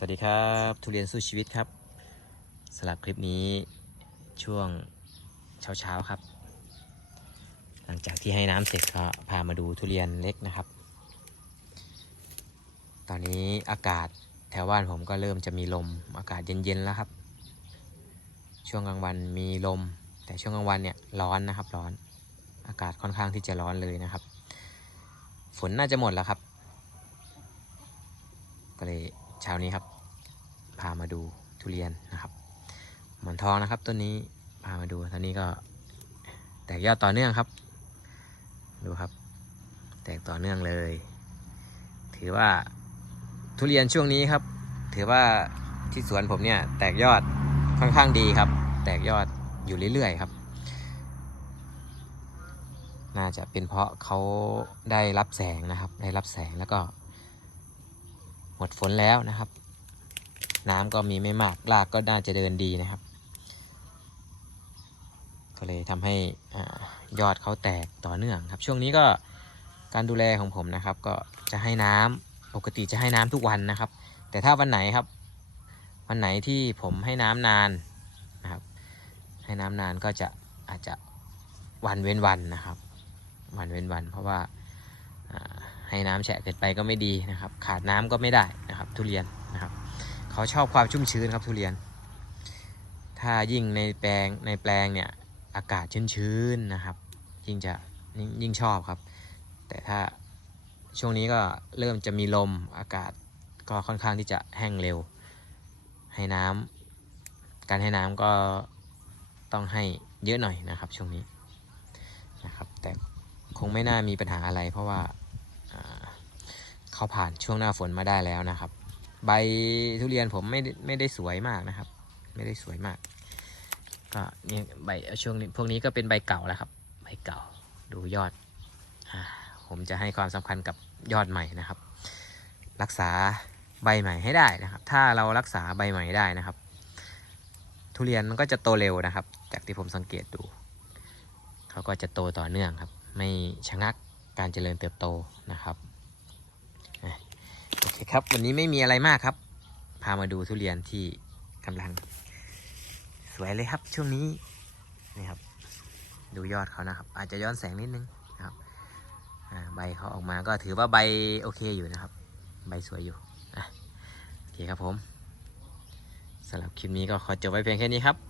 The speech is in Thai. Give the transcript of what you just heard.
สวัสดีครับทุเรียนสู้ชีวิตครับสำหรับคลิปนี้ช่วงเช้าเช้าครับ หลังจากที่ให้น้ำเสร็จก็พามาดูทุเรียนเล็กนะครับ ตอนนี้อากาศแถวบ้านผมก็เริ่มจะมีลมอากาศเย็นๆแล้วครับ ช่วงกลางวันมีลม แต่ช่วงกลางวันเนี่ยร้อนนะครับร้อน อากาศค่อนข้างที่จะร้อนเลยนะครับ ฝนน่าจะหมดแล้วครับ ก็เลย เช้านี้ครับ พามาดูทุเรียนนะครับ หมอนทองนะครับต้นนี้พามาดูตอนนี้ก็ แตกยอดต่อเนื่องครับ ดูครับ แตกต่อเนื่องเลย ถือว่าทุเรียนช่วงนี้ครับ ถือว่าที่สวนผมเนี่ย แตกยอดค่อนข้างดีครับ แตกยอดอยู่เรื่อยๆครับ น่าจะเป็นเพราะเขาได้รับแสงนะครับ ได้รับแสงแล้วก็ หมดฝนแล้วนะครับ น้ำก็มีไม่มากรากก็น่าจะเดินดีนะครับ ก็เลยทำให้ยอดเขาแตกต่อเนื่องครับ ช่วงนี้ก็การดูแลของผมนะครับ ก็จะให้น้ำปกติจะให้น้ำทุกวันนะครับ แต่ถ้าวันไหนครับ วันไหนที่ผมให้น้ำนานนะครับ ให้น้ำนานก็จะอาจจะวันเว้นวันนะครับ วันเว้นวัน เพราะว่า ให้น้ำแฉะเกินไปก็ไม่ดีนะครับ ขาดน้ำก็ไม่ได้นะครับ ทุเรียนนะครับ เขาชอบความชุ่มชื้นครับทุเรียน ถ้ายิ่งในแปลงในแปลงเนี่ยอากาศชื้นๆนะครับ ยิ่งจะยิ่งยิ่งชอบครับ แต่ถ้าช่วงนี้ก็เริ่มจะมีลมอากาศก็ค่อนข้างที่จะแห้งเร็ว ให้น้ำการให้น้ำก็ต้องให้เยอะหน่อยนะครับช่วงนี้นะครับ แต่คงไม่น่ามีปัญหาอะไรเพราะว่า เขาผ่านช่วงหน้าฝนมาได้แล้วนะครับ ใบทุเรียนผมไม่ไม่ได้สวยมากนะครับ ไม่ได้สวยมากก็นี่ใบช่วงนี้พวกนี้ก็เป็นใบเก่าแล้วครับ ใบเก่าดูยอดอผมจะให้ความสำคัญกับยอดใหม่นะครับ รักษาใบใหม่ให้ได้นะครับ ถ้าเรารักษาใบใหม่ได้นะครับ ทุเรียนมันก็จะโตเร็วนะครับ จากที่ผมสังเกตดู เขาก็จะโตต่อเนื่องครับ ไม่ชะงักการเจริญเติบโตนะครับ โอเคครับ วันนี้ไม่มีอะไรมากครับ พามาดูทุเรียนที่กำลัง สวยเลยครับช่วงนี้นี่ครับ ดูยอดเขานะครับ อาจจะย้อนแสงนิดนึงนะครับใบเขาออกมาก็ถือว่าใบโอเคอยู่นะครับ ใบสวยอยู่โอเคครับผมสำหรับคลิปนี้ก็ขอจบไว้เพียงแค่นี้ครับ